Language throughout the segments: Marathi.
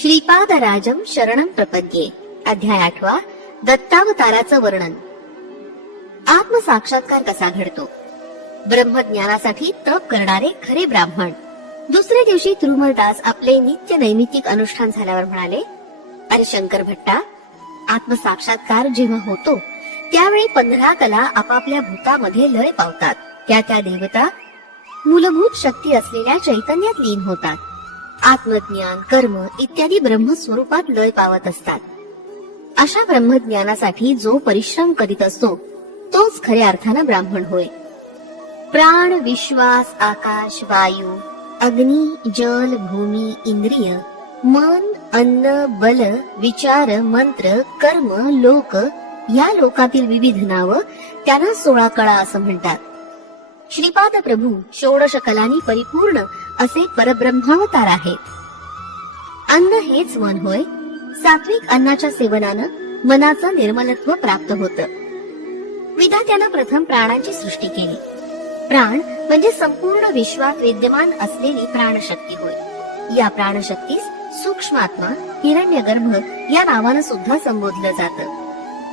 श्रीपादराजं शरणं प्रपद्ये. अध्याय 8. दत्तावताराचं वर्णन. आत्मसाक्षात्कार कसा घडतो. ब्रह्मज्ञानासाठी तप करणारे खरे ब्राह्मण. दुसऱ्या दिवशी तिरुमलदास आपले नित्य नैमित्तिक अनुष्ठान झाल्यावर म्हणाले, अरे शंकर भट्टा, आत्मसाक्षात्कार जेव्हा होतो त्यावेळी 15 कला आपापल्या भूतामध्ये लय पावतात. त्या देवता मूलभूत शक्ती असलेल्या चैतन्यात लीन होतात. आत्मज्ञान, कर्म इत्यादी ब्रह्मस्वरूपात लय पावत असतात. अशा ब्रह्मज्ञानासाठी जो परिश्रम करीत असतो तोच खऱ्या अर्थानं ब्राह्मण होय. प्राण, विश्वास, आकाश, वायू, अग्नी, जल, भूमी, इंद्रिय, मन, अन्न, बल, विचार, मंत्र, कर्म, लोक या लोकातील विविध नाव त्यांना 16 कळा असं म्हणतात. श्रीपाद प्रभू 16 कलांनी परिपूर्ण असे परब्रह्मावतार आहेत. अन्न हेच मन होय. सात्विक अन्नाच्या सेवनानं मनाचं निर्मलत्व प्राप्त होतं. विधात्यानं प्रथम प्राणांची सृष्टी केली. प्राण म्हणजे संपूर्ण विश्वात विद्यमान असलेली प्राणशक्ती होय. या प्राणशक्तीस सूक्ष्मात्मा, हिरण्यगर्भ या नावानं सुद्धा संबोधलं जातं.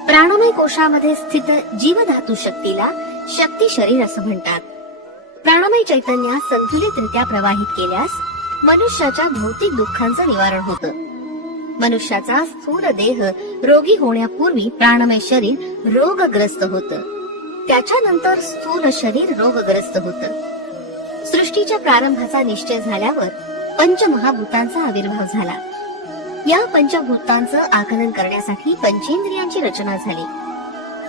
प्राणमय कोशामध्ये स्थित जीवधातू शक्तीला शक्ती शरीर असं म्हणतात. प्राणमय चैतन्य संतुलितरित्या प्रवाहित केल्यास मनुष्याच्या भौतिक दुःखांचं निवारण होतं. मनुष्याचा स्थूल देह रोगी होण्यापूर्वी प्राणमय शरीर रोगग्रस्त होतं. त्याच्यानंतर स्थूल शरीर रोगग्रस्त होतं. सृष्टीच्या प्रारंभाचा निश्चय झाल्यावर पंचमहाभूतांचा आविर्भाव झाला. या पंचभूतांचं आकलन करण्यासाठी पंचेंद्रियांची रचना झाली.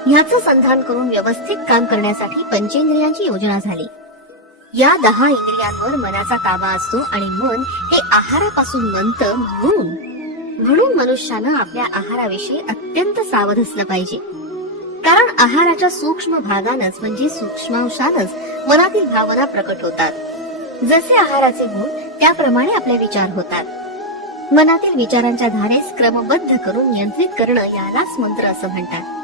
ह्याचं संधान करून व्यवस्थित काम करण्यासाठी पंचेंद्रियांची योजना झाली. या 10 इंद्रियांवर मनाचा ताबा असतो आणि मन हे आहारापासून मनतं. म्हणून मनुष्यानं आपल्या आहाराविषयी अत्यंत सावध असलं पाहिजे. कारण आहाराच्या सूक्ष्म भागानच म्हणजे सूक्ष्मांशानच मनातील भावना प्रकट होतात. जसे आहाराचे गुण त्याप्रमाणे आपले विचार होतात. मनातील विचारांच्या धारेस क्रमबद्ध करून नियंत्रित करणं यालाच मंत्र असं म्हणतात.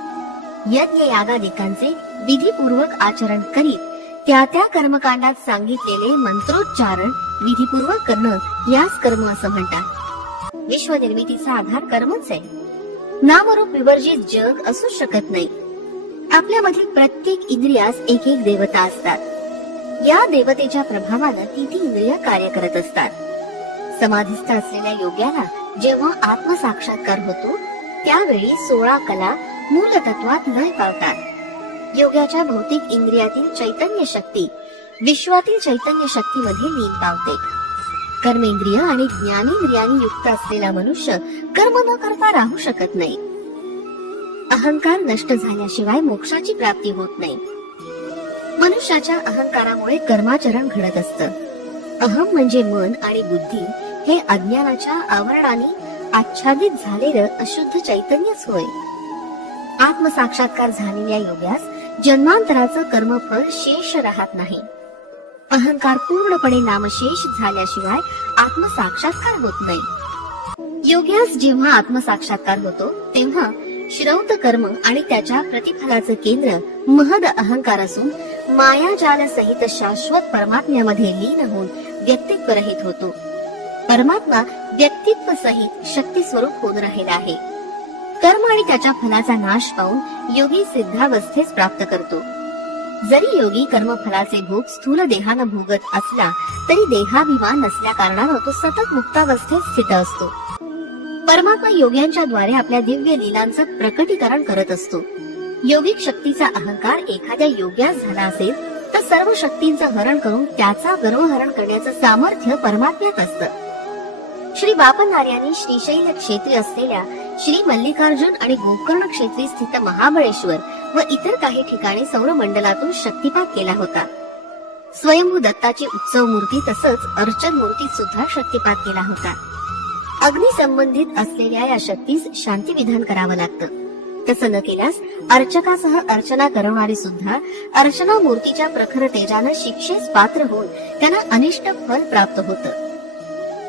यज्ञ यागादिकांचे विधीपूर्वक आचरण करीत त्या कर्मकांडात सांगितलेले मंत्रोच्चारण विधीपूर्वक करणं यास कर्म असं म्हणतात. विश्वनिर्मितीचा आधार कर्मच आहे. नामरूप विवर्जित जग असू शकत नाही. आपल्यामधील प्रत्येक इंद्रियास एक देवता असतात. या देवतेच्या प्रभावानं ती इंद्रिय कार्य करत असतात. समाधिस्थ असलेल्या योग्याला जेव्हा आत्मसाक्षात्कार होतो त्यावेळी 16 कला मूल तत्वात लय पावतात. योग्याच्या भौतिक इंद्रियातील चैतन्य शक्ती विश्वातील चैतन्य शक्तीमध्ये लीन पावते. कर्मेंद्रिय आणि ज्ञानेंद्रियांनी युक्त असलेला मनुष्य कर्म न करता राहू शकत नाही. अहंकार नष्ट झाल्याशिवाय मोक्षाची प्राप्ती होत नाही. मनुष्याच्या अहंकारामुळे कर्माचरण घडत असतं. अहम म्हणजे मन आणि बुद्धी हे अज्ञानाच्या आवरणाने आच्छादित झालेलं अशुद्ध चैतन्यच होय. आत्मसाक्षात्कार झालेल्या योग्यास जन्मांतराचं कर्मफळ शेष राहत नाही. अहंकार पूर्णपणे नामशेष झाल्याशिवाय आत्मसाक्षात्कार होत नाही. योग्यास जेव्हा आत्मसाक्षात्कार होतो तेव्हा श्रौत कर्म आणि त्याच्या प्रतिफलाचं केंद्र महद अहंकार असून मायाजाल सहित शाश्वत परमात्म्यामध्ये लीन होऊन व्यक्तित्व रहित होतो. परमात्मा व्यक्तित्व सहित शक्ती स्वरूप होऊन राहिला आहे. कर्म आणि त्याच्या फलाचा नाश पाहून योगी सिद्धावस्थेस प्राप्त करतो. जरी योगी कर्मफलाचे भोग स्थूल देहानं भोगत असला तरी देहाभिमान नसल्या कारणानं तो सतत मुक्तावस्थेत स्थित असतो. परमात्मा योग्यांच्या द्वारे आपल्या दिव्य लीलांचं प्रकटीकरण करत असतो. योगिक शक्तीचा अहंकार एखाद्या योग्यास झाला असेल तर सर्व शक्तींचं हरण करून त्याचा गर्वहरण करण्याचं सामर्थ्य परमात्म्यात असतं. श्री बापनार्यांनी श्रीशैल क्षेत्री असलेल्या श्री मल्लिकार्जुन आणि गोकर्ण क्षेत्री स्थित महाबळेश्वर व इतर काही ठिकाणी सौरमंडलातून शक्तिपात केला होता. स्वयंभू दत्ताची उत्सव मूर्ती तसंच अर्चन मूर्तीत सुद्धा शक्तिपात केला होता. अग्नी संबंधित असलेल्या या शक्तीस शांती विधान करावं लागतं. तसं न केल्यास अर्चकासह अर्चना करणारी सुद्धा अर्चना मूर्तीच्या प्रखर तेजानं शिक्षेस पात्र होऊन त्यांना अनिष्ट फल प्राप्त होतं.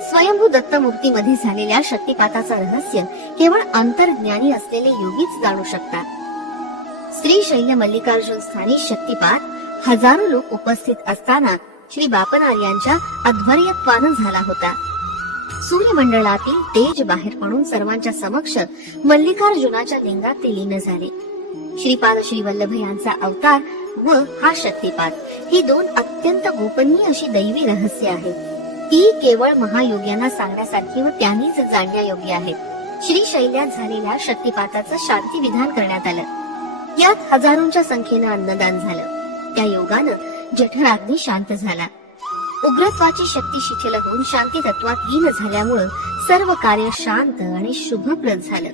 स्वयंभू दत्त मूर्तीमध्ये झालेल्या शक्तिपाताचं रहस्य केवळ अंतर्ज्ञानी असलेले योगीच जाणू शकतात. श्री शैल मल्लिकार्जुन स्थानी शक्तिपात हजारो लोक उपस्थित असताना श्री बापनार्यांच्या अध्वर्यत्वानं झाला होता. सूर्यमंडळातील तेज बाहेर पडून सर्वांच्या समक्ष मल्लिकार्जुनाच्या लिंगात ते लीन झाले. श्रीपाद श्री वल्लभ यांचा अवतार व हा शक्तिपात ही दोन अत्यंत गोपनीय अशी दैवी रहस्य आहेत. ती केवळ महायोग्यांना सांगण्यासारखी व त्यांनीच जाणण्यायोग्य आहेत. श्रीशैल्यात झालेल्या शक्तिपाताचं शांती विधान करण्यात आलं. यात हजारोंच्या संख्येनं अन्नदान झालं. त्या योगानं जठराग्नी शांत झाला. उग्रत्वाची शक्ती शिथिल होऊन शांती तत्वात लीन झाल्यामुळं सर्व कार्य शांत आणि शुभप्रद झालं.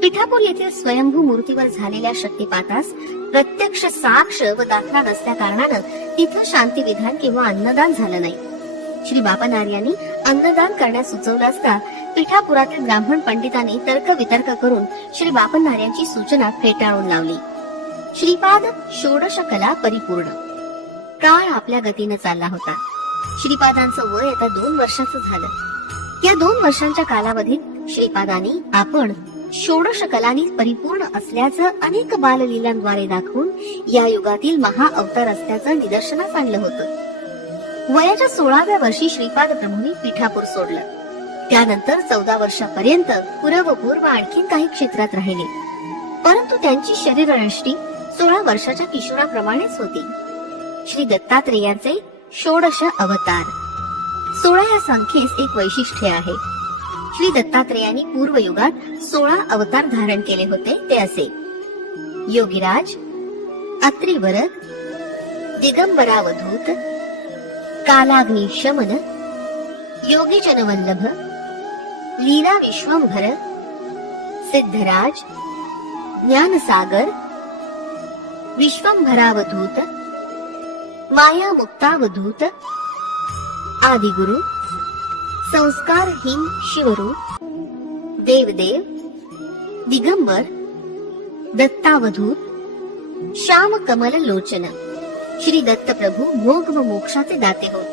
पिठापूर येथील स्वयंभू मूर्तीवर झालेल्या शक्तिपातास प्रत्यक्ष साक्ष व दाखला नसल्या कारणानं तिथं शांती विधान किंवा अन्नदान झालं नाही. श्री बापनार्यांनी अन्नदान करण्यास सुचवलं असता पिठापुरातील ब्राह्मण पंडितांनी तर्क वितर्क करून श्री बापनार्यांची सूचना फेटाळून लावली. श्रीपाद षोडश कला परिपूर्ण. काळ आपल्या गतीने चालला होता. श्रीपादांचं वय आता 2 वर्षाचं झालं. या 2 वर्षांच्या कालावधीत श्रीपादांनी आपण षोडश कलांनी परिपूर्ण असल्याचं अनेक बाललीलांद्वारे दाखवून या युगातील महाअवतार असल्याचं निदर्शनास आणलं होतं. वयाच्या 16व्या वर्षी श्रीपाद प्रभूंनी पिठापूर सोडलं. त्यानंतर 14 वर्षापर्यंत पूर्व आणखीन काही क्षेत्रात राहिले, परंतु त्यांची शरीरयष्टी 16 वर्षाच्या किशोराप्रमाणेच होती. श्री दत्तात्रेयांचे षोडश अवतार. 16 या संख्येस एक वैशिष्ट्य आहे. श्री दत्तात्रेयांनी पूर्वयुगात 16 अवतार धारण केले होते. ते असे: योगीराज, अत्रिवरद, दिगंबरावधूत, कालाग्नि शमन, योगीजन वल्लभ, लीला विश्वंभर, सिद्धराज, ज्ञानसागर, विश्वंभरावधूत, माया मुक्तावधूत, आदिगुरु, संस्कारहीन शिवरूप, देवदेव, दिगंबर, दत्तावधूत, श्याम कमल लोचन. श्री दत्त प्रभू भोग व मोक्षाचे दाते होत.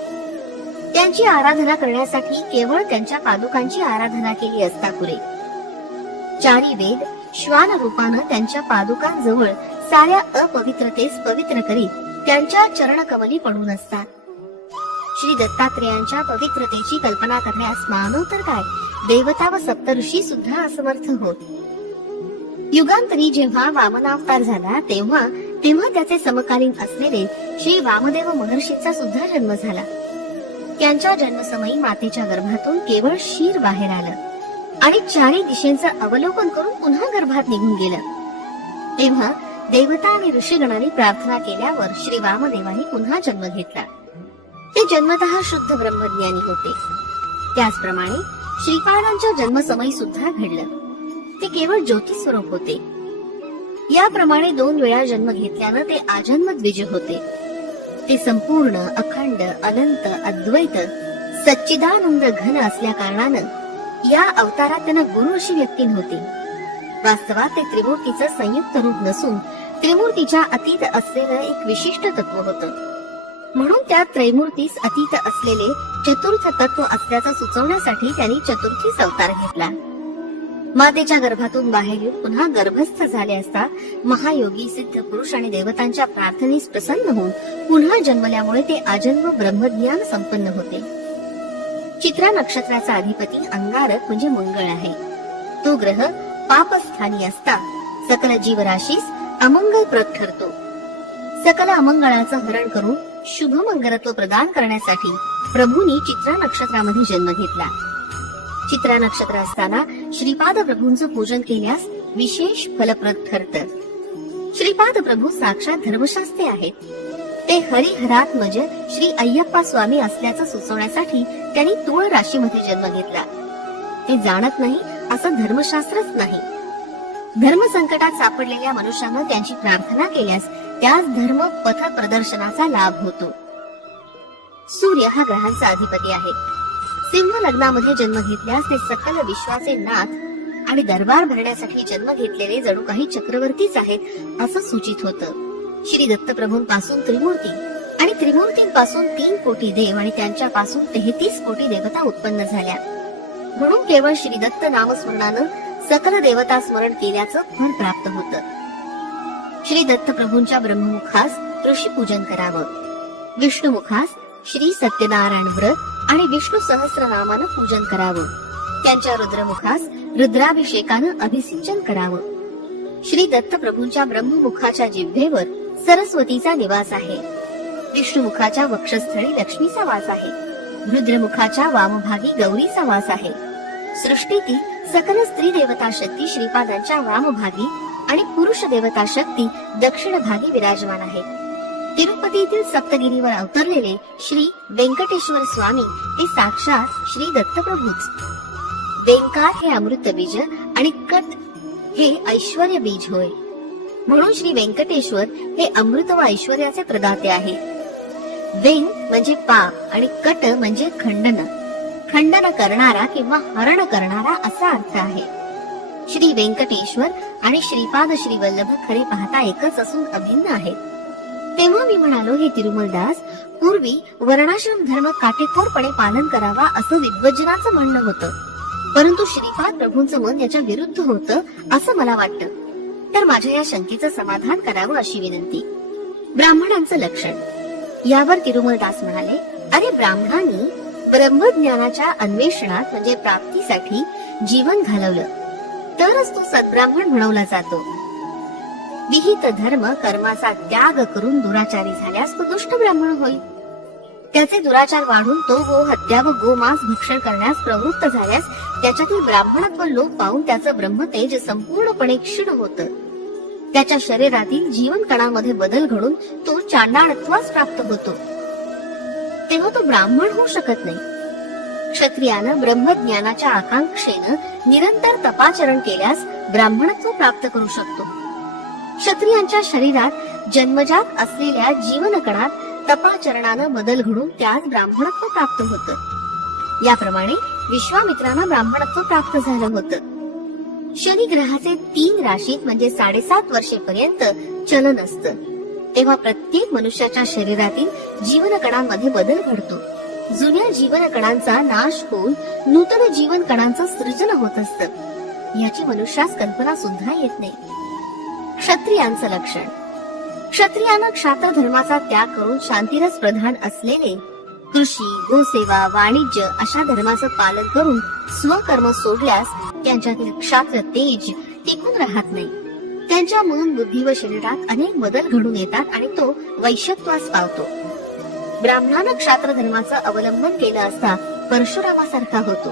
त्यांची आराधना करण्यासाठी केवळ त्यांच्या पादुकांची आराधना केली असता पुरे. 4 वेद श्वान रूपानं त्यांच्या पादुकांजवळ साऱ्या अपवित्रतेस पवित्र करीत त्यांच्या चरणकमली पडून असतात. श्री दत्तात्रेयांच्या पवित्रतेची कल्पना करण्यास मानव तर काय, देवता व सप्तऋषी सुद्धा असमर्थ होत. युगांतरी जेव्हा वामनावतार झाला तेव्हा त्याचे समकालीन असलेले श्री वामदेव महर्षीचा सुद्धा जन्म झाला. त्यांच्या जन्मसमयी मातेच्या गर्भातून केवळ शीर बाहेर आलं आणि 4 दिशेचं अवलोकन करून पुन्हा गर्भात निघून गेलं. तेव्हा देवता आणि ऋषीगणांनी प्रार्थना केल्यावर श्री वामदेवांनी पुन्हा जन्म घेतला. ते जन्मतः शुद्ध ब्रह्मज्ञानी होते. त्याचप्रमाणे श्रीपादांच्या जन्मसमयी सुद्धा घडलं. ते केवळ ज्योती स्वरूप होते. याप्रमाणे 2 वेळा जन्म घेतल्यानं ते आजन्म द्विज होते. ते संपूर्ण, अखंड, अनंत, अद्वैत, सच्चिदानंद घन असल्या कारणानं या अवतारात त्यांना गुरु अशी व्यक्ती नव्हती. वास्तवात ते त्रिमूर्तीचं संयुक्त रूप नसून त्रिमूर्तीच्या अतीत असलेलं एक विशिष्ट तत्व होतं. म्हणून त्या त्रैमूर्तीस अतीत असलेले चतुर्थ तत्व असल्याचं सुचवण्यासाठी त्यांनी चतुर्थीस अवतार घेतला. मातेच्या गर्भातून बाहेर येऊन पुन्हा गर्भस्थ झाले असता महायोगी, सिद्ध पुरुष आणि देवतांच्या प्रार्थनेस प्रसन्न होऊन पुन्हा जन्मल्यामुळे ते आजन्म ब्रह्मज्ञान संपन्न होते. चित्रा नक्षत्राचा अधिपती अंगारक म्हणजे मंगळ आहे. तो ग्रह पापस्थानी असता सकल जीवराशीस अमंगलप्रद ठरतो. सकल अमंगळाचं हरण करून शुभ मंगलत्व प्रदान करण्यासाठी प्रभूंनी चित्रा नक्षत्रामध्ये जन्म घेतला. चित्रा नक्षत्र असताना श्रीपाद प्रभूंचं पूजन केल्यास विशेष फलप्रद ठरतं. श्रीपाद प्रभू साक्षात धर्मशास्त्री आहेत. ते हरिहरात्मज श्री अय्यप्पा स्वामी असल्याचं सुचवण्यासाठी त्यांनी तुळ राशीमध्ये जन्म घेतला. ते जाणत नाही असं धर्मशास्त्रच नाही. धर्म संकटात सापडलेल्या मनुष्यानं त्यांची प्रार्थना केल्यास त्याच धर्म पथ प्रदर्शनाचा लाभ होतो. सूर्य हा ग्रहांचा अधिपती आहे. सिंह लग्नामध्ये जन्म घेतल्यास ते सकल विश्वाचे नाथ आणि दरबार भरण्यासाठी जन्म घेतलेले जणू काही चक्रवर्तीच आहेत असं सूचित होतं. श्री दत्तप्रभूंपासून त्रिमूर्ती आणि त्रिमूर्तींपासून 3 कोटी देव आणि त्यांच्यापासून 33 कोटी देवता उत्पन्न झाल्या. म्हणून केवळ श्री दत्त नामस्मरणानं सकल देवता स्मरण केल्याचं फळ प्राप्त होतं. श्री दत्तप्रभूंच्या ब्रह्ममुखास ऋषी पूजन करावं. विष्णुमुखास श्री सत्यनारायण व्रत, आणि विष्णू सहस्रनामानं पूजन करावं. त्यांच्या रुद्रमुखास रुद्राभिषेकानं अभिसिंचन करावं. श्री दत्त प्रभूंच्या ब्रह्ममुखाच्या जिव्हेवर सरस्वतीचा निवास आहे. विष्णुमुखाच्या वक्षस्थळी लक्ष्मीचा वास आहे. रुद्रमुखाच्या वामभागी गौरीचा वास आहे. सृष्टीतील सकल स्त्री देवता शक्ती श्रीपादांच्या वामभागी आणि पुरुष देवता शक्ती दक्षिण भागी विराजमान आहे. तिरुपतीतील सप्तगिरीवर अवतरलेले श्री व्यंकटेश्वर स्वामी हे साक्षात श्री दत्तप्रभूच. वेंकार हे अमृत बीज आणि कट हे ऐश्वर्य बीज होय. म्हणून श्री व्यंकटेश्वर हे अमृत व ऐश्वर्याचे प्रदाते आहे. वेंक म्हणजे पाप आणि कट म्हणजे खंडन करणारा किंवा हरण करणारा असा अर्थ आहे. श्री व्यंकटेश्वर आणि श्रीपाद श्री वल्लभ खरे पाहता एकच असून अभिन्न आहेत. तेव्हा मी म्हणालो, हे तिरुमलदास, पूर्वी वर्णाश्रम धर्म काटेकोरपणे पालन करावा असं विद्वज्जनाचं म्हणणं होतं, परंतु श्रीपाद प्रभूंचं मन याच्या विरुद्ध होतं असं मला वाटतं. तर माझ्या या शंकेचं समाधान करावं अशी विनंती. ब्राह्मणांचं लक्षण. यावर तिरुमलदास म्हणाले, अरे ब्राह्मणांनी ब्रह्मज्ञानाच्या अन्वेषणात म्हणजे प्राप्तीसाठी जीवन घालवलं तरच तो सद्ब्राह्मण म्हणवला जातो. विहित धर्म कर्माचा त्याग करून दुराचारी झाल्यास तो दुष्ट ब्राह्मण होईल. त्याचे दुराचार वाढून तो गो हत्या व गोमांस भक्षण करण्यास प्रवृत्त झाल्यास त्याच्यातील ब्राह्मणत्व लोप पाहून त्याचं ब्रह्मतेज संपूर्णपणे क्षीण होतं. त्याच्या शरीरातील जीवन कणामध्ये बदल घडून तो चांडाळत्वास प्राप्त होतो. तेव्हा तो ब्राह्मण होऊ शकत नाही. क्षत्रियानं ब्रह्मज्ञानाच्या आकांक्षेनं निरंतर तपाचरण केल्यास ब्राह्मणत्व प्राप्त करू शकतो. क्षत्रियांच्या शरीरात जन्मजात असलेल्या जीवन कणात तपाचरणानं बदल घडून त्यास ब्राह्मणत्व प्राप्त होतं. याप्रमाणे विश्वामित्रांना ब्राह्मणत्व प्राप्त झालं होतं. शनी ग्रहाचे 3 राशीत म्हणजे 7.5 वर्षेपर्यंत चलन असतं. तेव्हा प्रत्येक मनुष्याच्या शरीरातील जीवन कणांमध्ये बदल घडतो. जुन्या जीवन कणांचा नाश होऊन नूतन जीवन कणांचं सृजन होत असतं. याची मनुष्यास कल्पना सुद्धा येत नाही. क्षत्रियांचं लक्षण. क्षत्रियानं क्षात्र धर्माचा त्याग करून शांतिरस प्रधान असलेले कृषी, गोसेवा, वाणिज्य अशा धर्माचं पालन करून स्वकर्म सोडल्यास त्यांच्यातील क्षात्र तेज टिकून राहत नाही. त्यांच्या मन, बुद्धी व शरीरात अनेक बदल घडून येतात आणि तो वैश्यत्वास पावतो. ब्राह्मणानं क्षात्र धर्माचं अवलंबन केलं असता परशुरामासारखा होतो.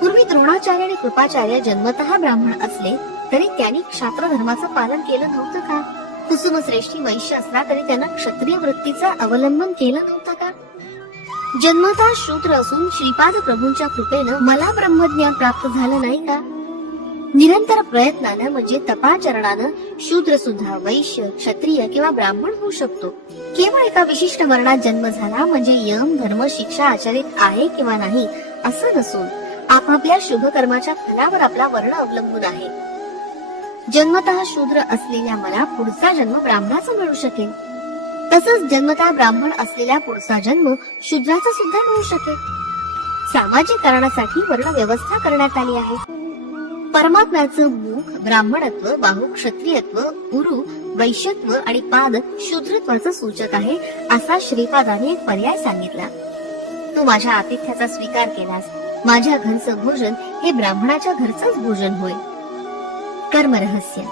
पूर्वी द्रोणाचार्य आणि कृपाचार्य जन्मतः ब्राह्मण असले तरी त्यांनी क्षात्र धर्माचं पालन केलं नव्हतं का? कुसुमश्रेष्ठी वैश्य असला तरी त्यांना क्षत्रिय वृत्तीचं अवलंबन केलं नव्हतं का? जन्मतः शूद्र असून श्रीपाद प्रभूंच्या कृपेनं मला ब्रह्मज्ञान प्राप्त झालं नाही का? निरंतर प्रयत्नानं म्हणजे तपाचरणानं शूद्र सुद्धा वैश्य, क्षत्रिय किंवा ब्राह्मण होऊ शकतो. केवळ एका विशिष्ट वर्णात जन्म झाला म्हणजे यम, धर्म, शिक्षा आचरित आहे किंवा नाही असं नसून आपापल्या शुभ कर्माच्या फलावर आपला वर्ण अवलंबून आहे. जन्मतः शूद्र असलेल्या मला पुढचा जन्म ब्राह्मणाचा मिळू शकेल, तसंच जन्मतः ब्राह्मण असलेल्या पुढचा जन्म शूद्राचा सुद्धा मिळू शकेल. सामाजिक कारणासाठी वर्ण व्यवस्था करण्यात आली आहे. परमात्म्याचं मुख ब्राह्मणत्व, बाहू क्षत्रियत्व, उरु वैश्यत्व आणि पाद शूद्रत्वाचं सूचक आहे असा श्रीपादाने एक पर्याय सांगितला. तू माझ्या आतिथ्याचा स्वीकार केलास. माझ्या घरचं भोजन हे ब्राह्मणाच्या घरचंच भोजन होय. कर्मरहस्य.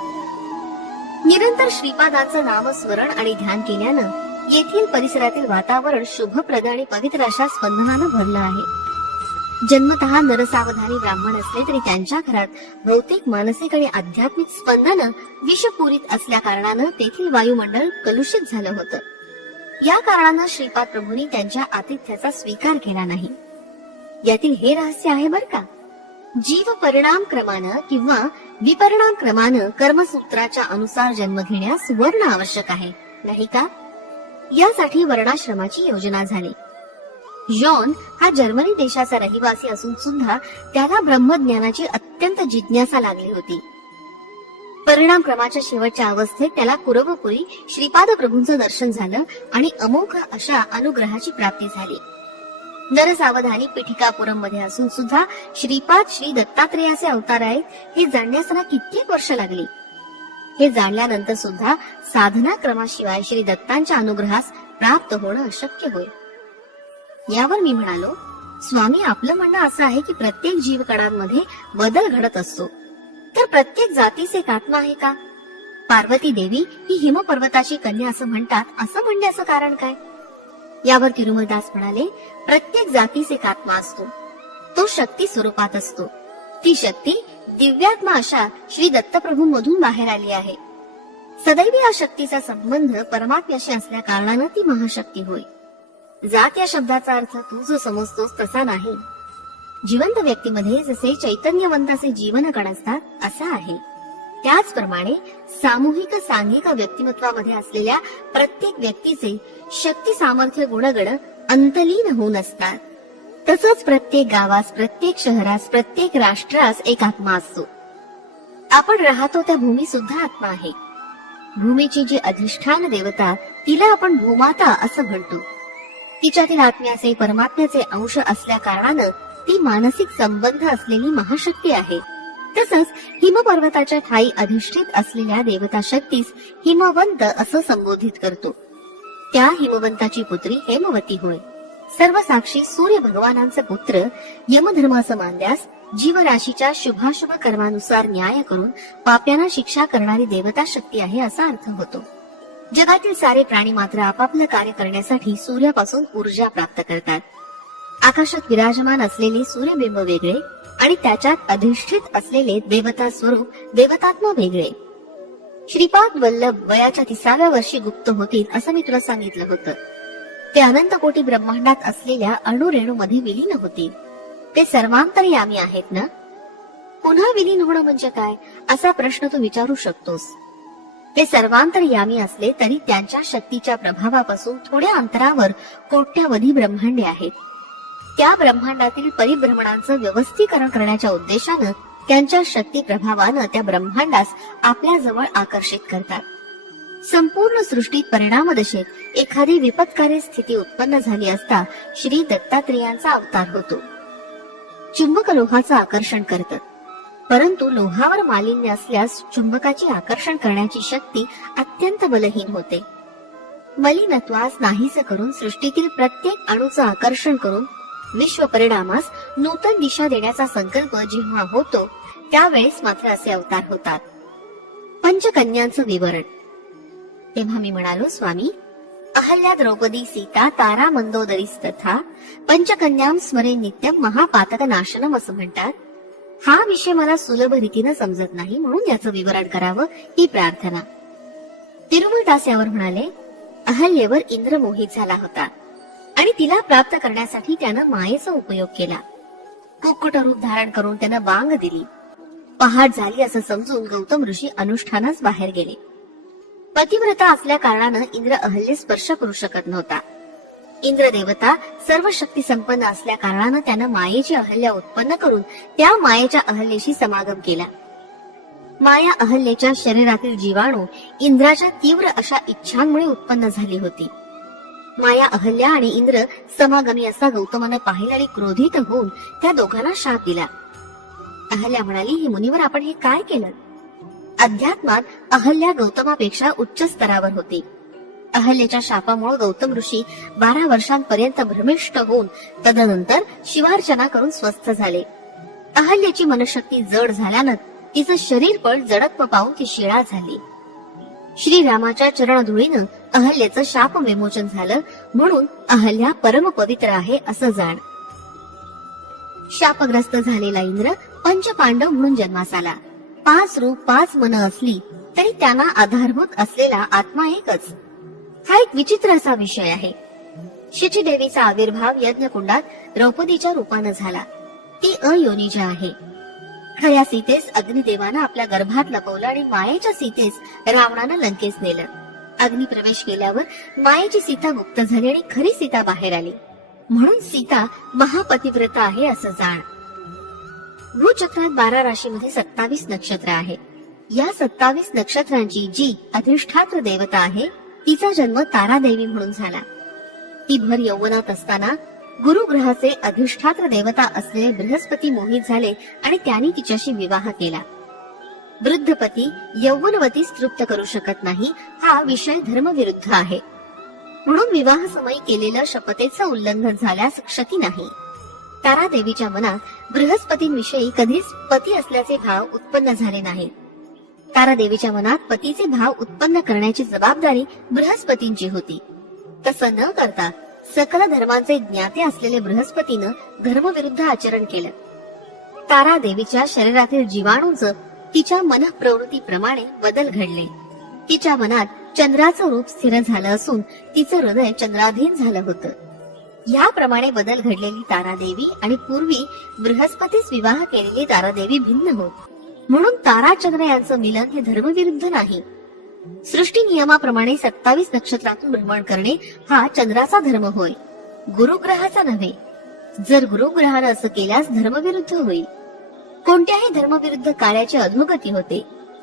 निरंतर श्रीपादांचं नामस्मरण आणि ध्यान केल्यानं येथील परिसरातील वातावरण शुभप्रद आणि पवित्र अशा स्पंदनानं भरलं आहे. जन्मतः नरसावधानी ब्राह्मण असले तरी त्यांच्या घरात बहुतेक मानसिक आणि आध्यात्मिक स्पंदनं विषपूरित असल्या कारणानं तेथील वायुमंडळ कलुषित झालं होतं. या कारणानं श्रीपाद प्रभूंनी त्यांच्या आतिथ्याचा स्वीकार केला नाही. यातील हे रहस्य आहे बर का. जीव परिणाम क्रमानं किंवा विपरिणाम क्रमानं कर्मसूत्राच्या अनुसार जन्म घेण्यास वर्ण आवश्यक आहे, नाही का? यासाठी वर्णाश्रमाची योजना झाली. जॉन हा जर्मनी देशाचा रहिवासी असून सुद्धा त्याला ब्रह्मज्ञानाची अत्यंत जिज्ञासा लागली होती. परिणाम क्रमाच्या शेवटच्या अवस्थेत त्याला कुरवपुरी श्रीपाद प्रभूंचं दर्शन झालं आणि अमोघ अशा अनुग्रहाची प्राप्ती झाली. नरसावधानी पिठिकापुरम मध्ये असून सुद्धा श्रीपाद श्री दत्तात्रेयाचे अवतार आहेत हे जाणण्यास त्यांना कित्येक वर्ष लागली. हे जाणल्यानंतर सुद्धा साधना क्रमाशिवाय श्री दत्तांच्या अनुग्रहास प्राप्त होणं अशक्य होय. यावर मी म्हणालो, स्वामी, आपलं म्हणणं असं आहे की प्रत्येक जीवकणांमध्ये बदल घडत असतो, तर प्रत्येक जातीस एक आत्मा आहे का? पार्वती देवी ही हिमपर्वताची कन्या असं म्हणतात, असं म्हणण्याचं कारण काय? यावर तिरुमलदास म्हणाले, प्रत्येक जातीस एक आत्मा असतो, तो शक्ती स्वरूपात असतो. ती शक्ती दिव्यात्मा अशा श्री दत्तप्रभूंमधून बाहेर आली आहे. सदैव या शक्तीचा संबंध परमात्म्याशी असल्या कारणानं ती महाशक्ती होय. जात या शब्दाचा अर्थ तू जो समजतोस तसा नाही. जिवंत व्यक्तीमध्ये जसे चैतन्यवंताचे जीवन कण असतात असं आहे. त्याचप्रमाणे सामूहिक सांघिक व्यक्तिमत्वामध्ये असलेल्या प्रत्येक व्यक्तीचे शक्ती सामर्थ्य गुणगण अंतलीन होऊन असतात. तसंच प्रत्येक गावास, प्रत्येक शहरास, प्रत्येक राष्ट्रास एक आत्मा असतो. आपण राहतो त्या भूमी सुद्धा आत्मा आहे. भूमीची जी अधिष्ठान देवता, तिला आपण भूमाता असं म्हणतो. तिच्यातील आत्म्याचे, परमात्म्याचे अंश असल्या कारणानं ती मानसिक संबंध असलेली महाशक्ती आहे. तसंच हिमपर्वताच्या ठाई अधिष्ठित असलेल्या देवता शक्तीस हिमवंत असं संबोधित करतो. त्या हिमवंताची पुत्री हेमवती होय. सर्व साक्षी सूर्य भगवानांचे पुत्र यमधर्म असं मानल्यास जीवराशीच्या शुभाशुभ कर्मानुसार न्याय करून पाप्यांना शिक्षा करणारी देवता शक्ती आहे असा अर्थ होतो. जगातील सारे प्राणी मात्र आपापलं कार्य करण्यासाठी सूर्यापासून ऊर्जा प्राप्त करतात. आकाशात विराजमान असलेले सूर्यबिंब वेगळे आणि त्याच्यात अधिष्ठित असलेले देवता स्वरूप देवतात्मा वेगळे. श्रीपाद वल्लभ वयाच्या 30व्या वर्षी गुप्त होतील असं मी तुला सांगितलं होतं. ते अनंत कोटी ब्रह्मांडात असलेल्या अणुरेणू मध्ये विलीन होतील. ते सर्वांतर्यामी आहेत ना? पुन्हा विलीन होणं म्हणजे काय असा प्रश्न तू विचारू शकतोस. ते सर्वांतर्यामी असले तरी त्यांच्या शक्तीच्या प्रभावापासून थोड्या अंतरावर कोट्यावधी ब्रह्मांडे आहेत. त्या ब्रह्मांडातील परिभ्रमणांचं व्यवस्थीकरण करण्याच्या उद्देशानं त्यांच्या शक्ती प्रभावानं त्या ब्रह्मांडास आपल्या जवळ आकर्षित करतात. संपूर्ण सृष्टीत परिणामदशेत एखादी विपत्कारी स्थिती उत्पन्न झाली असता श्री दत्तात्रेयांचा अवतार होतो. चुंबक लोहाचं आकर्षण करतं, परंतु लोहावर मालिन्य असल्यास चुंबकाची आकर्षण करण्याची शक्ती अत्यंत बलहीन होते. मलिनत्वास नाहीसे करून सृष्टीतील प्रत्येक अणूचं आकर्षण करून विश्व परिणामास नूतन दिशा देण्याचा संकल्प जेव्हा होतो त्यावेळेस मात्र असे अवतार होतात. पंचकन्यांचं विवरण. तेव्हा मी म्हणालो, स्वामी, अहल्या, द्रौपदी, सीता, तारा, मंदोदरीस्तथा पंचकन्यां स्मरे नित्यम महापातक नाशनम असं म्हणतात. हा विषय मला सुलभ रीतीनं समजत नाही, म्हणून याचं विवरण करावं ही प्रार्थना. तिरुमलदास यावर म्हणाले, अहल्येवर इंद्र मोहित झाला होता आणि तिला प्राप्त करण्यासाठी त्यानं मायेचा उपयोग केला. कुक्कुट रूप धारण करून त्यानं बांग दिली. पहाट झाली असं समजून गौतम ऋषी अनुष्ठानास बाहेर गेले. पतिव्रता असल्या कारणानं इंद्र अहल्ये स्पर्श करू शकत नव्हता. इंद्र देवता सर्व शक्ती संपन्न असल्या कारणानं त्यानं मायेची अहल्या उत्पन्न करून त्या मायेच्या अहल्येशी समागम केला. माया अहल्येच्या शरीरातील जीवाणू इंद्राच्या तीव्र अशा इच्छांमुळे उत्पन्न झाली होती. माया अहल्या आणि इंद्र समागमी असा गौतमानं पाहिला आणि क्रोधित होऊन त्या दोघांना शाप दिला. अहल्या म्हणाली, हे मुनिवर, आपण हे काय केलं? अध्यात्मात अहल्या गौतमापेक्षा उच्च स्तरावर होती. अहल्येच्या शापामुळे गौतम ऋषी 12 वर्षांपर्यंत भ्रमिष्ट होऊन तदनंतर शिवार्चना करून स्वस्थ झाले. अहल्येची मनशक्ती जड झाल्यानं तिचं शरीर पण जडत्व पाहून ती शिळा झाली. श्रीरामाच्या चरणधुळीनं अहल्येचं शाप विमोचन झालं, म्हणून अहल्या परम पवित्र आहे असं जाण. शापग्रस्त झालेला इंद्र पंचपांडव म्हणून जन्मास आला. 5 रूप 5 मन असली तरी त्यांना आधारभूत असलेला आत्मा एकच. हा एक विचित्र असा विषय आहे. शिची देवीचा आविर्भाव यज्ञकुंडात द्रौपदीच्या रूपानं झाला. ती अयोनिजा आहे. खऱ्या सीतेस अग्निदेवानं आपल्या गर्भात लपवलं आणि मायेच्या सीतेस रावणानं लंकेस नेलं. अग्नी प्रवेश केल्यावर मायेची सीता गुप्त झाली आणि खरी सीता बाहेर आली, म्हणून सीता महापतिव्रता आहे असं जाण. भूचक्रात 12 राशीमध्ये 27 नक्षत्र आहेत. या 27 नक्षत्रांची जी अधिष्ठात्र देवता आहे तिचा जन्म तारादेवी म्हणून झाला. ती भर यौवनात असताना गुरुग्रहाचे अधिष्ठात्र देवता असलेले बृहस्पती मोहित झाले आणि त्यांनी तिच्याशी विवाह केला. वृद्धपती यौवनवतीस तृप्त करू शकत नाही, हा विषय धर्मविरुद्ध आहे. म्हणून विवाह समयी केलेलं शपथेचं उल्लंघन झाल्यास क्षती नाही. तारा देवीच्या मनात बृहस्पतींविषयी कधीच पती असल्याचे भाव उत्पन्न झाले नाहीत. तारा देवीच्या मनात पतीचे भाव उत्पन्न करण्याची जबाबदारी बृहस्पतींची होती. तसं न करता सकल धर्मांचे ज्ञाते असलेले बृहस्पतीनं धर्मविरुद्ध आचरण केलं. तारा देवीच्या शरीरातील जीवाणूंचं तिच्या मनःप्रवृत्तीप्रमाणे बदल घडले. तिच्या मनात चंद्राचं रूप स्थिर झालं असून तिचं हृदय चंद्राधीन झालं होतं. याप्रमाणे बदल घडलेली तारादेवी आणि पूर्वी बृहस्पतीस विवाह केलेली तारादेवी भिन्न होत. म्हणून तारा चंद्र यांचं मिलन हे धर्मविरुद्ध नाही. सृष्टी नियमाप्रमाणे 27 नक्षत्रातून भ्रमण करणे हा चंद्राचा धर्म होय, गुरुग्रहाचा नव्हे. जर गुरुग्रहानं असं केल्यास धर्मविरुद्ध होईल. कोणत्याही धर्मविरुद्ध कार्याची अधोगती होते.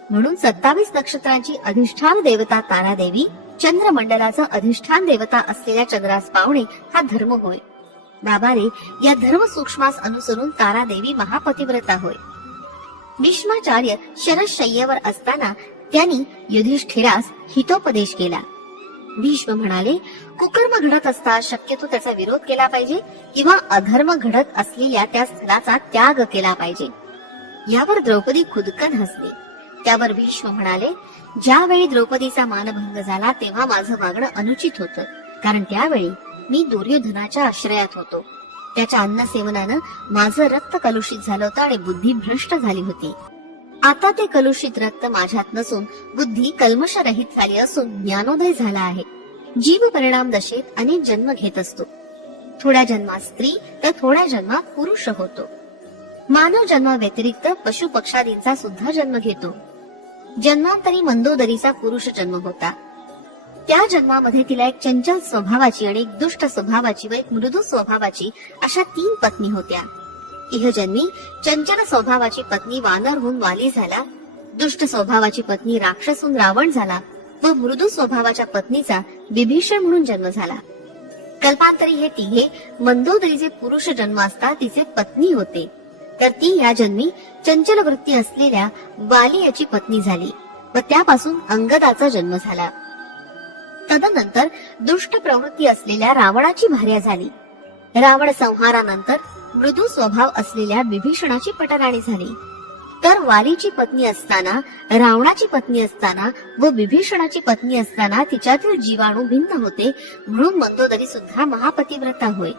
म्हणून 27 नक्षत्रांची अधिष्ठान देवता तारादेवी चंद्रमंडलाचा अधिष्ठान देवता असलेल्या चंद्रास पावणे हा धर्म होय. बाबा रे, या धर्म सूक्ष्मास अनुसरून तारादेवी महापतिव्रता होय. भीष्माचार्य शरशय्येवर असताना त्यांनी युधिष्ठिरास हितोपदेश केला. भीष्म म्हणाले, कुकर्म घडत असता शक्यतो त्याचा विरोध केला पाहिजे किंवा अधर्म घडत असलेल्या त्या स्थलाचा त्याग केला पाहिजे. यावर द्रौपदी खुदकन हसली. त्यावर भीष्म म्हणाले, ज्यावेळी द्रौपदीचा मानभंग झाला तेव्हा माझं वागणं अनुचित होतं, कारण त्यावेळी मी दुर्योधनाच्या आश्रयात होतो. त्याच्या अन्नसेवनानं माझं रक्त कलुषित झालं होतं आणि बुद्धी भ्रष्ट झाली होती. आता ते कलुषित रक्त माझ्यात नसून बुद्धी कल्मशरहित झाली असून ज्ञानोदय झाला आहे. जीव परिणाम दशेत अनेक जन्म घेत असतो. थोड्या जन्मात स्त्री तर थोड्या जन्मात पुरुष होतो. मानव जन्मा व्यतिरिक्त पशु पक्षादींचा सुद्धा जन्म घेतो. जन्मांतरी मंदोदरीचा पुरुष जन्म होता. त्या जन्मामध्ये तिला एक चंचल स्वभावाची आणि एक दुष्ट स्वभावाची व एक मृदू स्वभावाची अशा 3 पत्नी होत्या. इहजन्मी चंचल स्वभावाची पत्नी वानर होऊन वाली झाला, दुष्ट स्वभावाची पत्नी राक्षस होऊन रावण झाला व मृदू स्वभावाच्या पत्नीचा विभीषण म्हणून जन्म झाला. कल्पांतरी हे तिघे मंदोदरीचे पुरुष जन्म असता तिचे पत्नी होते. तर ती या जन्मी चंचल वृत्ती असलेल्या वाली याची पत्नी झाली व त्यापासून अंगदाचा जन्म झाला. तदनंतर दुष्ट प्रवृत्ती असलेल्या रावणाची भार्या झाली. रावण संहारानंतर मृदू स्वभाव असलेल्या विभीषणाची पटराणी झाली. तर वालीची पत्नी असताना, रावणाची पत्नी असताना व विभीषणाची पत्नी असताना तिच्यातील जीवाणू भिन्न होते. म्हणून मंदोदरी सुद्धा महापतिव्रता होय.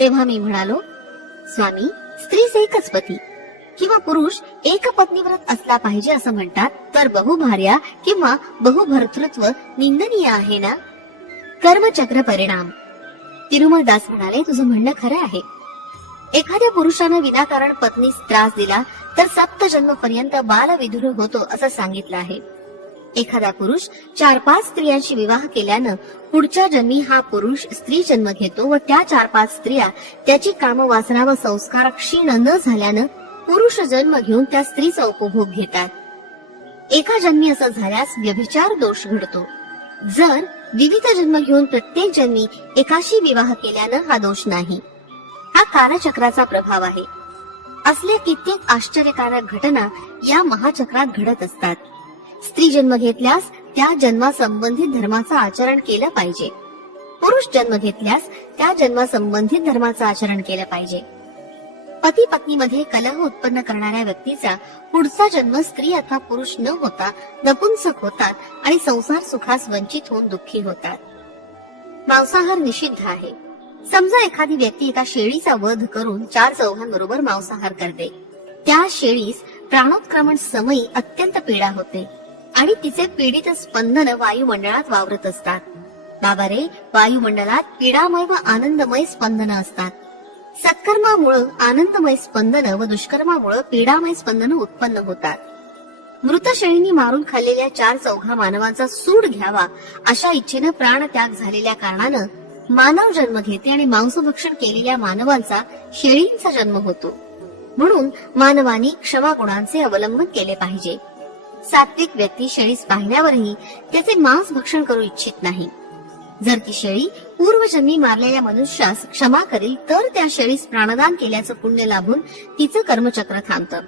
तेव्हा मी म्हणालो, स्वामी, स्त्रीस एकच पती किंवा पुरुष एक पत्नीव्रत असला पाहिजे असं म्हणतात, तर बहुभार्या किंवा बहुभर्तृत्व निंदनीय आहे ना? कर्मचक्र परिणाम. तिरुमलदास म्हणाले, तुझं म्हणणं खरं आहे. एखाद्या पुरुषानं विनाकारण पत्नीस त्रास दिला तर 7 जन्मपर्यंत बालविधुर होतो असं सांगितलं आहे. एखादा पुरुष 4-5 स्त्रियांशी विवाह केल्यानं पुढच्या जन्मी हा पुरुष स्त्री जन्म घेतो व त्या 4-5 स्त्रिया त्याची कामवासना व संस्कार क्षीण न झाल्यानं पुरुष जन्म घेऊन त्या स्त्रीचा उपभोग घेतात. एका जन्मी असं झाल्यास व्यभिचार दोष घडतो. जर विविध जन्म घेऊन प्रत्येक जन्मी एकाशी विवाह केल्यानं हा दोष नाही. हा कालचक्राचा प्रभाव आहे. असल्या कित्येक आश्चर्यकारक घटना या महाचक्रात घडत असतात. स्त्री जन्म घेतल्यास त्या जन्मासंबंधित धर्माचं आचरण केलं पाहिजे. पुरुष जन्म घेतल्यास त्या जन्मासंबंधित धर्माचं आचरण केलं पाहिजे. पती पत्नीमध्ये कलह उत्पन्न करणाऱ्या व्यक्तीचा पुढचा जन्म स्त्री अथवा पुरुष न होता नपुंसक होतात आणि संसार सुखास वंचित होऊन दुःखी होतात. मांसाहार निषिद्ध आहे. समजा एखादी व्यक्ती एका शेळीचा वध करून 4 चौघांबरोबर मांसाहार करते. त्या शेळीस प्राणोत्क्रमण समयी अत्यंत पीडा होते आणि तिचे पीडित स्पंदन वायुमंडळात वावरत असतात. बाबा रे, वायुमंडळात पीडामय व आनंदमय स्पंदन असतात. सत्कर्मामुळे आनंदमय स्पंदन व दुष्कर्मामुळे पीडामय स्पंदन उत्पन्न होतात. मृत शेळींनी मारून खाल्लेल्या 4 चौघा मानवांचा सूड घ्यावा अशा इच्छेनं प्राणत्याग झालेल्या कारणानं मानव जन्म घेते आणि मांसभक्षण केलेल्या मानवांचा शेळींचा जन्म होतो. म्हणून मानवानी क्षमा गुणांचे अवलंबन केले पाहिजे. सात्विक व्यक्ती शेळीस पाहिल्यावरही त्याचे मांस भक्षण करू इच्छित नाही. जर ती शेळी पूर्वजन्मी मारलेल्या मनुष्यास क्षमा करेल तर त्या शेळीस प्राणदान केल्याचं पुण्य लाभून तिचं कर्मचक्र थांबतं.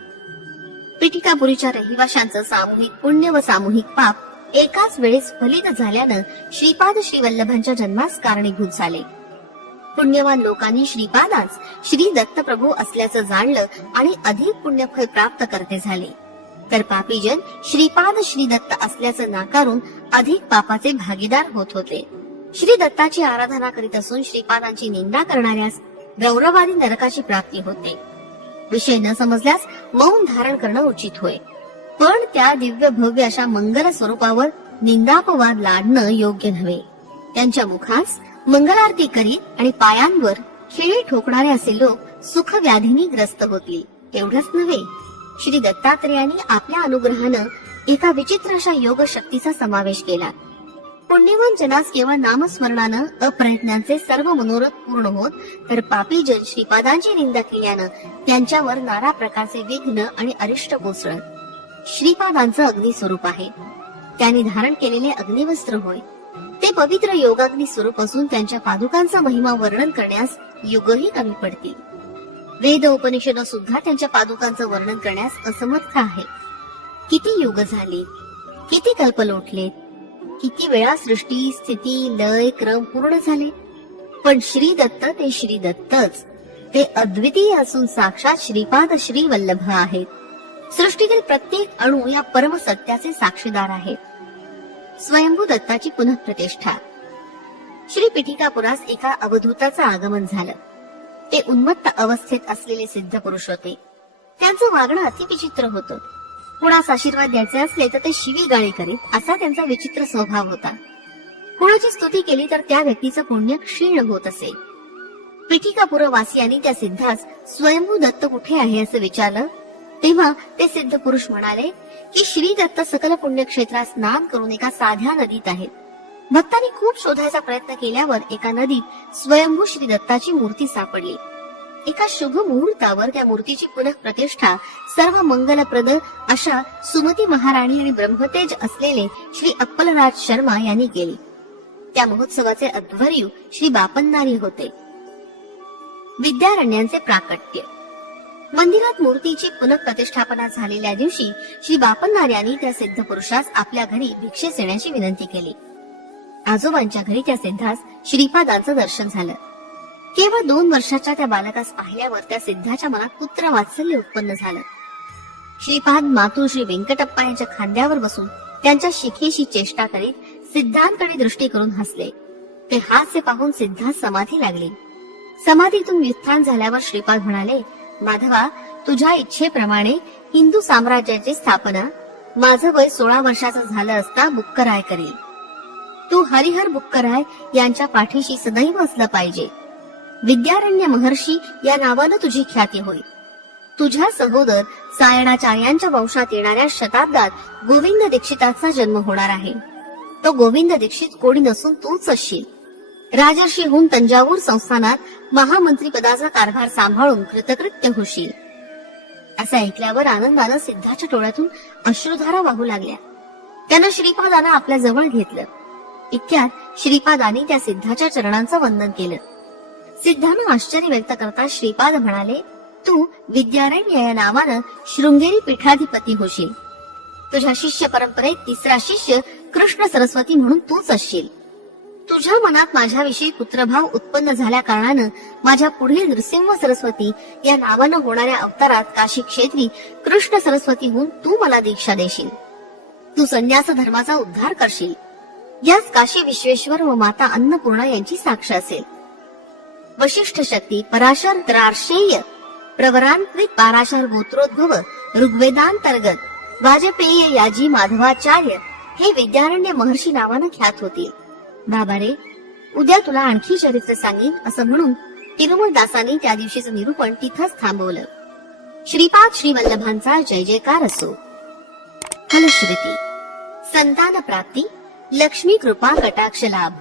पिटिकापुरीच्या रहिवाशांचं सामूहिक पुण्य व सामूहिक पाप एकाच वेळेस फलित झाल्यानं श्रीपाद श्रीवल्लभांच्या जन्मास कारणीभूत झाले. पुण्यवान लोकांनी श्रीपादाच श्री दत्तप्रभू असल्याचं जाणलं आणि अधिक पुण्यफल प्राप्त करते झाले. तर पापीजन श्रीपाद श्री दत्त असल्याचं नाकारून अधिक पापाचे भागीदार होत होते. श्री दत्ताची आराधना करीत असून श्रीपादांची निंदा करणाऱ्यास गौरवादी नरकाची प्राप्ती होते. विषय न समजल्यास मौन धारण करणं उचित होय, पण त्या दिव्य भव्य अशा मंगल स्वरूपावर निंदापवाद लादणं योग्य नव्हे. त्यांच्या मुखास मंगलारती करीत आणि पायांवर खिळे ठोकणारे असे लोक सुख व्याधीनी ग्रस्त होतील. एवढंच नव्हे, श्री दत्तात्रेयांनी आपल्या अनुग्रहानं एका विचित्र अशा योग शक्तीचा समावेश केला. पुण्यवान जनास केवळ नामस्मरणानं अप्रयत्नांचे सर्व मनोरथ पूर्ण होत, तर पापी जन श्रीपादांची निंदा केल्यानं त्यांच्यावर नाना प्रकारचे विघ्न आणि अरिष्ट कोसळत. श्रीपादांचं अग्नी स्वरूप आहे. त्यांनी धारण केलेले अग्निवस्त्र होय. ते पवित्र योगाग्नी स्वरूप असून त्यांच्या पादुकांचा महिमा वर्णन करण्यास युगही कमी पडतील. वेद उपनिषद सुद्धा त्यांच्या पादुकांचं वर्णन करण्यास असमर्थ आहे. किती युग झाले, किती कल्प लोटलेत, किती वेळा सृष्टी स्थिती लय क्रम पूर्ण झाले, पण श्री दत्त ते श्री दत्तच. ते अद्वितीय असून साक्षात श्रीपाद श्री वल्लभ आहेत. सृष्टीतील प्रत्येक अणु या परम सत्याचे साक्षीदार आहेत. स्वयंभू दत्ताची पुनः प्रतिष्ठा. श्री पिठिकापुरास एका अवधूताचं आगमन झालं. ते उन्मत्त अवस्थेत असलेले सिद्ध पुरुष होते. त्यांचं वागणं अतिविचित्र होतं. कुणास आशीर्वाद द्यायचे असले तर ते शिवी गाळी करीत असा त्यांचा विचित्र स्वभाव होता. कुणाची स्तुती केली तर त्या व्यक्तीचं पुण्य क्षीण होत असे. पिठिकापुरवासियांनी त्या सिद्धास स्वयंभू दत्त कुठे आहे असं विचारलं, तेव्हा ते सिद्ध पुरुष म्हणाले की श्री दत्त सकल पुण्यक्षेत्रात स्नान करून एका साध्या नदीत आहेत. भक्तांनी खूप शोधायचा प्रयत्न केल्यावर एका नदीत स्वयंभू श्री दत्ताची मूर्ती सापडली. एका शुभ मुहूर्तावर त्या मूर्तीची पुनः प्रतिष्ठा सर्व मंगलप्रद अशा सुमती महाराणी आणि ब्रह्मतेज असलेले श्री अप्पलराज शर्मा यांनी केली. त्या महोत्सवाचे अध्वर्यू श्री बापन्नारी होते. विद्यारण्यांचे प्राकट्य. मंदिरात मूर्तीची पुनः प्रतिष्ठापना झालेल्या दिवशी श्री बापन्नार्यांनी त्या सिद्ध पुरुषास आपल्या घरी भिक्षेस येण्याची विनंती केली. आजोबांच्या घरी त्या सिद्धास श्रीपादांचं दर्शन झालं. केवळ 2 वर्षाच्या त्या बालकास पाहिल्यावर त्या सिद्धाच्या मनात पुत्र वात्सल्य उत्पन्न झालं. श्रीपाद मातू श्री व्यंकटप्पा यांच्या खांद्यावर बसून त्यांच्या शिखेशी चेष्टा करीत सिद्धांकडे दृष्टी करून हसले. ते हास्य पाहून सिद्धास समाधी लागली. समाधीतून व्युत्थान झाल्यावर श्रीपाद म्हणाले, माधवा, तुझ्या इच्छेप्रमाणे हिंदू साम्राज्याची स्थापना माझं वय 16 वर्षाचं झालं असता बुक्कराय करेल. तू हरिहर बुक्कराय यांच्या पाठीशी सदैव असलं पाहिजे. विद्यारण्य महर्षी या नावानं तुझी ख्याती होईल. तुझ्या सहोदर सायणाचार्यांच्या वंशात येणाऱ्या शताब्दात गोविंद दीक्षिताचा जन्म होणार आहे. तो गोविंद दीक्षित कोणी नसून तूच असशील. राजर्षी होऊन तंजावूर संस्थानात महामंत्री पदाचा कारभार सांभाळून कृतकृत्य होशील. असं ऐकल्यावर आनंदानं सिद्धाच्या डोळ्यातून अश्रुधारा वाहू लागल्या. त्यानं श्रीपादांना आपल्या जवळ घेतलं. इतक्यात श्रीपादांनी त्या सिद्धाच्या चरणांचं वंदन केलं. सिद्धानं आश्चर्य व्यक्त करता श्रीपाद म्हणाले, तू विद्यारण्य या नावानं शृंगेरी पीठाधिपती होशील. तुझ्या शिष्य परंपरेत 3रा शिष्य कृष्ण सरस्वती म्हणून तूच असशील. तुझ्या मनात माझ्याविषयी पुत्रभाव उत्पन्न झाल्या कारणानं माझ्या पुढील नृसिंह सरस्वती या नावानं होणाऱ्या अवतारात काशी क्षेत्री कृष्ण सरस्वती होऊन तू मला दीक्षा देशील. तू संन्यास धर्माचा उद्धार करशील. याच काशी विश्वेश्वर व माता अन्नपूर्णा यांची साक्ष असेल. वशिष्ठ शक्ती पराशर द्रार्षेय प्रवरांत्रित पाराशर गोत्रोद्भव ऋग्वेदांतर्गत वाजपेयी याजी माधवाचार्य हे विद्यारण्य महर्षी नावानं ख्यात होतील. बाबा रे, उद्या तुला आणखी चरित्र सांगेन असं म्हणून तिरुमलदासांनी त्या दिवशीचं निरूपण तिथंच थांबवलं. श्रीपाद श्रीवल्लभांचा जय जयकार असो. फलश्रुती. संतान प्राप्ती, लक्ष्मी कृपा कटाक्ष लाभ.